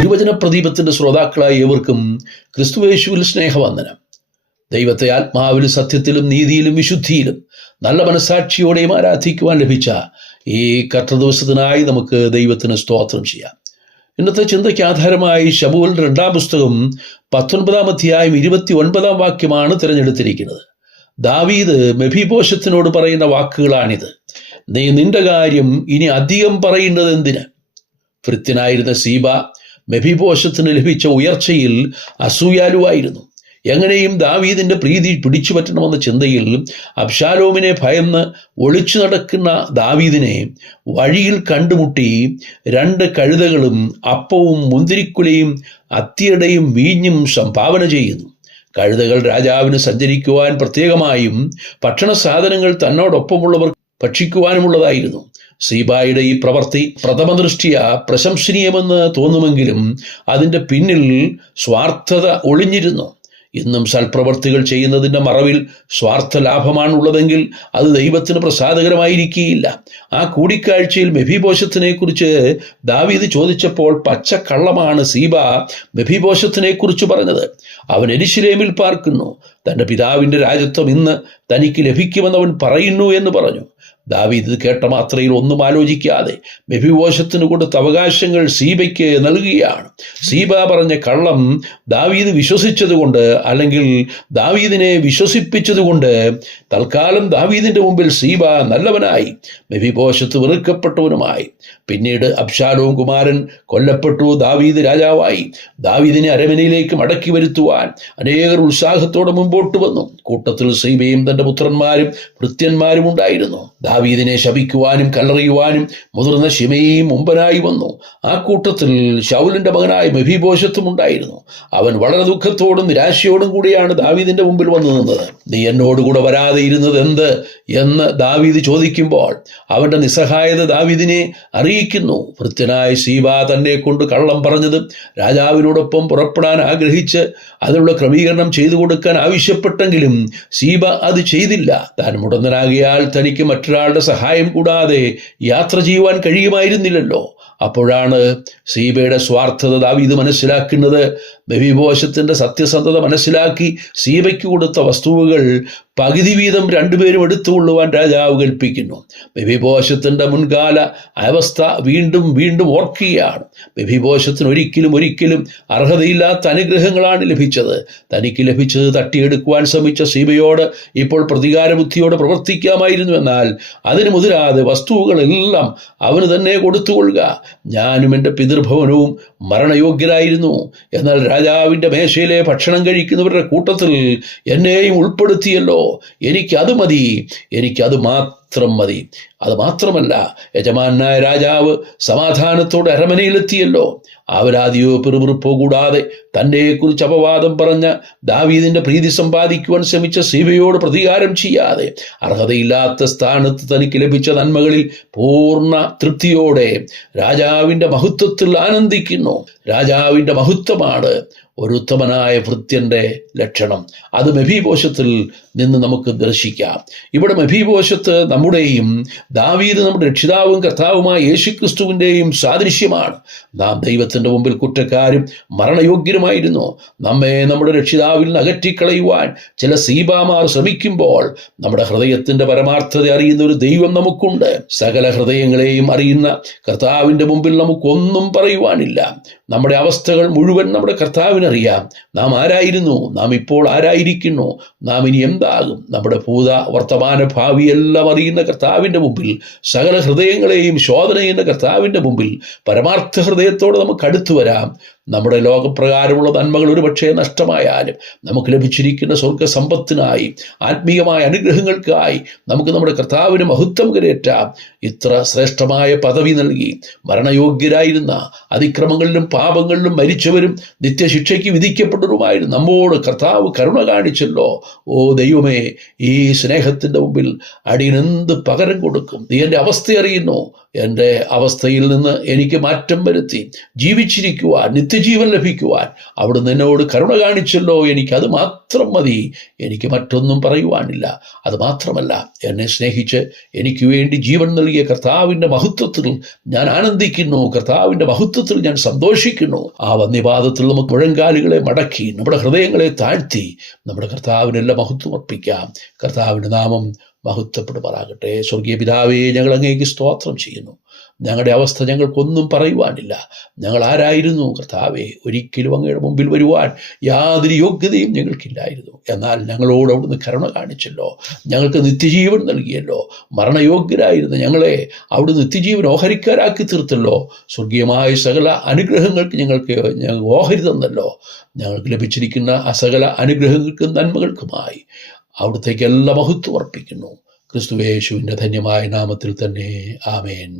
തിരുവചന പ്രദീപത്തിന്റെ ശ്രോതാക്കളായ ഏവർക്കും ക്രിസ്തുവേശുവിൽ സ്നേഹവന്ദനം. ദൈവത്തെ ആത്മാവിൽ സത്യത്തിലും നീതിയിലും വിശുദ്ധിയിലും നല്ല മനസാക്ഷിയോടെയും ആരാധിക്കുവാൻ ലഭിച്ച ഈ കർത്തദിവസത്തിനായി നമുക്ക് ദൈവത്തിന് സ്തോത്രം ചെയ്യാം. ഇന്നത്തെ ചിന്തയ്ക്ക് ആധാരമായി ശബുവിൽ രണ്ടാം പുസ്തകം പത്തൊൻപതാം അധ്യായം ഇരുപത്തി ഒൻപതാം വാക്യമാണ് തിരഞ്ഞെടുത്തിരിക്കുന്നത്. ദാവീദ് മെഫിപോഷത്തിനോട് പറയുന്ന വാക്കുകളാണിത്. നീ നിന്റെ കാര്യം ഇനി അധികം പറയുന്നത് എന്തിന് ഭൃത്യനായിരുന്ന സീബ മെഫിപോഷത്തിന് ലഭിച്ച ഉയർച്ചയിൽ അസൂയാലുവായിരുന്നു. എങ്ങനെയും ദാവീദിന്റെ പ്രീതി പിടിച്ചു പറ്റണമെന്ന ചിന്തയിൽ അബ്ഷാലോമിനെ ഭയന്ന് ഒളിച്ചു നടക്കുന്ന ദാവീദിനെ വഴിയിൽ കണ്ടുമുട്ടി രണ്ട് കഴുതകളും അപ്പവും മുന്തിരിക്കുലയും അത്തിയടയും വീഞ്ഞും സംഭാവന ചെയ്യുന്നു. കഴുതകൾ രാജാവിന് സഞ്ചരിക്കുവാൻ പ്രത്യേകമായും ഭക്ഷണ സാധനങ്ങൾ തന്നോടൊപ്പമുള്ളവർ ഭക്ഷിക്കുവാനുമുള്ളതായിരുന്നു. സീബായുടെ ഈ പ്രവൃത്തി പ്രഥമദൃഷ്ടിയ പ്രശംസനീയമെന്ന് തോന്നുമെങ്കിലും അതിന്റെ പിന്നിൽ സ്വാർത്ഥത ഒളിഞ്ഞിരുന്നു. ഇന്നും സൽപ്രവൃത്തികൾ ചെയ്യുന്നതിന്റെ മറവിൽ സ്വാർത്ഥ ലാഭമാണുള്ളതെങ്കിൽ അത് ദൈവത്തിന് പ്രസാദകരമായിരിക്കുകയില്ല. ആ കൂടിക്കാഴ്ചയിൽ മെഫിബോഷത്തിനെ കുറിച്ച് ദാവീദ് ചോദിച്ചപ്പോൾ പച്ചക്കള്ളമാണ് സീബ മെഫിബോഷത്തിനെ കുറിച്ച് പറഞ്ഞത്. അവൻ എരിശിലേമിൽ പാർക്കുന്നു. തന്റെ പിതാവിന്റെ രാജ്യത്വം ഇന്ന് തനിക്ക് ലഭിക്കുമെന്ന് അവൻ പറയുന്നു എന്ന് പറഞ്ഞു. ദാവീദ് കേട്ട മാത്രയിൽ ഒന്നും ആലോചിക്കാതെ മെഫിവോശത്തിന് കൊടുത്ത അവകാശങ്ങൾ സീബയ്ക്ക് നൽകുകയാണ്. സീബ പറഞ്ഞ കള്ളം ദാവീദ് വിശ്വസിച്ചതുകൊണ്ട് അല്ലെങ്കിൽ ദാവീദിനെ വിശ്വസിപ്പിച്ചതുകൊണ്ട് തൽക്കാലം ദാവീദിന്റെ മുമ്പിൽ സീബ നല്ലവനായി മെഫിബോശത്ത് വെറുക്കപ്പെട്ടവനുമായി. പിന്നീട് അബ്ഷാലോം കുമാരൻ കൊല്ലപ്പെട്ടു ദാവീദ് രാജാവായി. ദാവീദിനെ അരമനയിലേക്ക് മടക്കി വരുത്തുവാൻ അനേകർ ഉത്സാഹത്തോടെ മുമ്പോട്ട് വന്നു. കൂട്ടത്തിൽ സീബയും തന്റെ പുത്രന്മാരും ഭൃത്യന്മാരും ഉണ്ടായിരുന്നു. ദാവീദിനെ ശപിക്കുവാനും കല്ലെറിയുവാനും മുതിർന്ന ഷിമയും മുമ്പനായി വന്നു. ആ കൂട്ടത്തിൽ ശൗലിന്റെ മകനായ മെഫിബോഷത്തും ഉണ്ടായിരുന്നു. അവൻ വളരെ ദുഃഖത്തോടും നിരാശയോടും കൂടിയാണ് ദാവീദിന്റെ മുമ്പിൽ വന്നു നിന്നത്. നീ എന്നോടുകൂടെ വരാതെ ഇരുന്നത് എന്ത് എന്ന് ദാവീദ് ചോദിക്കുമ്പോൾ അവന്റെ നിസ്സഹായത ദാവീദിനെ അറിയിക്കുന്നു. വൃത്യനായ സീബ തന്നെ കൊണ്ട് കള്ളം പറഞ്ഞത് രാജാവിനോടൊപ്പം പുറപ്പെടാൻ ആഗ്രഹിച്ച് അതിനുള്ള ക്രമീകരണം ചെയ്തു കൊടുക്കാൻ ആവശ്യപ്പെട്ടെങ്കിലും സീബ അത് ചെയ്തില്ല. താൻ മുടന്തനാകിയാൽ തനിക്ക് മറ്റൊരാളുടെ സഹായം കൂടാതെ യാത്ര ചെയ്യുവാൻ കഴിയുമായിരുന്നില്ലല്ലോ. അപ്പോഴാണ് സീബയുടെ സ്വാർത്ഥത ദാവീദ് മനസ്സിലാക്കുന്നത്. ബബിഭോഷത്തിന്റെ സത്യസന്ധത മനസ്സിലാക്കി സീബയ്ക്ക് കൊടുത്ത വസ്തുവകൾ പകുതി വീതം രണ്ടുപേരും എടുത്തുകൊള്ളുവാൻ രാജാവ് കൽപ്പിക്കുന്നു. ബവിഭോഷത്തിന്റെ മുൻകാല അവസ്ഥ വീണ്ടും വീണ്ടും ഓർക്കുകയാണ്. ബവിഭോഷത്തിന് ഒരിക്കലും ഒരിക്കലും അർഹതയില്ലാത്ത അനുഗ്രഹങ്ങളാണ് ലഭിച്ചത്. തനിക്ക് ലഭിച്ചത് തട്ടിയെടുക്കുവാൻ ശ്രമിച്ച സീമയോട് ഇപ്പോൾ പ്രതികാര ബുദ്ധിയോടെ പ്രവർത്തിക്കാമായിരുന്നു എന്നാൽ അതിന് മുതിരാതെ വസ്തുവകളെല്ലാം അവന് തന്നെ കൊടുത്തുകൊള്ളുക. ഞാനും എന്റെ പിതൃഭവനവും മരണയോഗ്യരായിരുന്നു. എന്നാൽ രാജാവിന്റെ മേശയിലെ ഭക്ഷണം കഴിക്കുന്നവരുടെ കൂട്ടത്തിൽ എന്നെയും ഉൾപ്പെടുത്തിയല്ലോ. എനിക്കത് മതി എനിക്കത് മാത്രം മതി. അത് മാത്രമല്ല യജമാനായ രാജാവ് സമാധാനത്തോടെ അരമനയിലെത്തിയല്ലോ. ആവരാതിയോ പിറുപിറുപ്പോ കൂടാതെ തന്നെയെക്കുറിച്ച് അപവാദം പറഞ്ഞ ദാവീദിന്റെ പ്രീതി സമ്പാദിക്കുവാൻ ശ്രമിച്ച സീബയോട് പ്രതികാരം ചെയ്യാതെ അർഹതയില്ലാത്ത സ്ഥാനത്ത് തനിക്ക് ലഭിച്ച നന്മകളിൽ പൂർണ തൃപ്തിയോടെ രാജാവിന്റെ മഹത്വത്തിൽ ആനന്ദിക്കുന്നു. രാജാവിന്റെ മഹത്വമാണ് ഒരു ഉത്തമനായ ഭൃത്യന്റെ ലക്ഷണം. അത് മെഭീപോഷത്തിൽ നിന്ന് നമുക്ക് ദർശിക്കാം. ഇവിടെ മെഭീപോഷത്ത് നമ്മുടെയും ദാവീദ് നമ്മുടെ രക്ഷിതാവും കർത്താവുമായ യേശുക്രിസ്തുവിന്റെയും സാദൃശ്യമാണ്. നാം ദൈവത്തിന്റെ മുമ്പിൽ കുറ്റക്കാരും മരണയോഗ്യരുമായിരുന്നു. നമ്മെ നമ്മുടെ രക്ഷിതാവിൽ നിന്ന് അകറ്റിക്കളയുവാൻ ചില സീബാമാർ ശ്രമിക്കുമ്പോൾ നമ്മുടെ ഹൃദയത്തിന്റെ പരമാർത്ഥത അറിയുന്ന ഒരു ദൈവം നമുക്കുണ്ട്. സകല ഹൃദയങ്ങളെയും അറിയുന്ന കർത്താവിന്റെ മുമ്പിൽ നമുക്കൊന്നും പറയുവാനില്ല. നമ്മുടെ അവസ്ഥകൾ മുഴുവൻ നമ്മുടെ കർത്താവിനറിയാം. നാം ആരായിരുന്നു? നാം ഇപ്പോൾ ആരായിരിക്കുന്നു? നാം ഇനി എന്താകും? നമ്മുടെ ഭൂത വർത്തമാന ഭാവി എല്ലാം അറിയുന്ന കർത്താവിന്റെ മുമ്പിൽ സകല ഹൃദയങ്ങളെയും ശോധന ചെയ്യുന്ന കർത്താവിന്റെ മുമ്പിൽ പരമാർത്ഥ ഹൃദയത്തോടെ നമുക്ക് അടുത്തു വരാം. നമ്മുടെ ലോകപ്രകാരമുള്ള നന്മകൾ ഒരുപക്ഷെ നഷ്ടമായാലും നമുക്ക് ലഭിച്ചിരിക്കുന്ന സ്വർഗ സമ്പത്തിനായി ആത്മീയമായ അനുഗ്രഹങ്ങൾക്കായി നമുക്ക് നമ്മുടെ കർത്താവിന് മഹത്വം കരയേറ്റാം ഇത്ര ശ്രേഷ്ഠമായ പദവി നൽകി മരണയോഗ്യരായിരുന്ന അതിക്രമങ്ങളിലും പാപങ്ങളിലും മരിച്ചവരും നിത്യശിക്ഷയ്ക്ക് വിധിക്കപ്പെട്ടവരുമായിരുന്നു. നമ്മോട് കർത്താവ് കരുണ കാണിച്ചല്ലോ. ഓ ദൈവമേ ഈ സ്നേഹത്തിന്റെ മുമ്പിൽ അടിയനെന്ത് പകരം കൊടുക്കും? നീ എന്റെ അവസ്ഥ അറിയുന്നു. എന്റെ അവസ്ഥയിൽ നിന്ന് എനിക്ക് മാറ്റം വരുത്തി. ജീവിച്ചിരിക്കുവാൻ നിത്യജീവൻ ലഭിക്കുവാൻ. അവിടുന്ന് എന്നോട് കരുണ കാണിച്ചല്ലോ എനിക്കത് മാത്രം മതി. എനിക്ക് മറ്റൊന്നും പറയുവാനില്ല. അത് മാത്രമല്ല എന്നെ സ്നേഹിച്ച് എനിക്ക് വേണ്ടി ജീവൻ നൽകിയ കർത്താവിന്റെ മഹത്വത്തിൽ ഞാൻ ആനന്ദിക്കുന്നു. കർത്താവിന്റെ മഹത്വത്തിൽ ഞാൻ സന്തോഷിക്കുന്നു. ആ വന്യപാദത്തിൽ നമുക്ക് മുഴങ്കാലുകളെ മടക്കി നമ്മുടെ ഹൃദയങ്ങളെ താഴ്ത്തി നമ്മുടെ കർത്താവിനെല്ലാം മഹത്വം അർപ്പിക്കാം. കർത്താവിന്റെ നാമം മഹത്വപ്പെടുമാറാകട്ടെ. സ്വർഗീയ പിതാവേ ഞങ്ങൾ അങ്ങേക്ക് സ്തോത്രം ചെയ്യുന്നു. ഞങ്ങളുടെ അവസ്ഥ ഞങ്ങൾക്കൊന്നും പറയുവാനില്ല. ഞങ്ങൾ ആരായിരുന്നു? കർത്താവെ ഒരിക്കലും അങ്ങയുടെ മുമ്പിൽ വരുവാൻ യാതൊരു യോഗ്യതയും ഞങ്ങൾക്കില്ലായിരുന്നു. എന്നാൽ ഞങ്ങളോട് അവിടുന്ന് കരുണ കാണിച്ചല്ലോ. ഞങ്ങൾക്ക് നിത്യജീവൻ നൽകിയല്ലോ. മരണയോഗ്യരായിരുന്ന ഞങ്ങളെ അവിടെ നിത്യജീവൻ ഓഹരിക്കാരാക്കി തീർത്തല്ലോ. സ്വർഗീയമായ സകല അനുഗ്രഹങ്ങൾക്ക് ഞങ്ങൾക്ക് ഞങ്ങൾ ഓഹരി തന്നല്ലോ. ഞങ്ങൾക്ക് ലഭിച്ചിരിക്കുന്ന ആ സകല അനുഗ്രഹങ്ങൾക്കും നന്മകൾക്കുമായി. അവിടത്തേക്ക് എല്ലാ മഹത്വം അർപ്പിക്കുന്നു. ക്രിസ്തുവേശുവിന്റെ ധന്യമായ നാമത്തിൽ തന്നെ. ആമേൻ.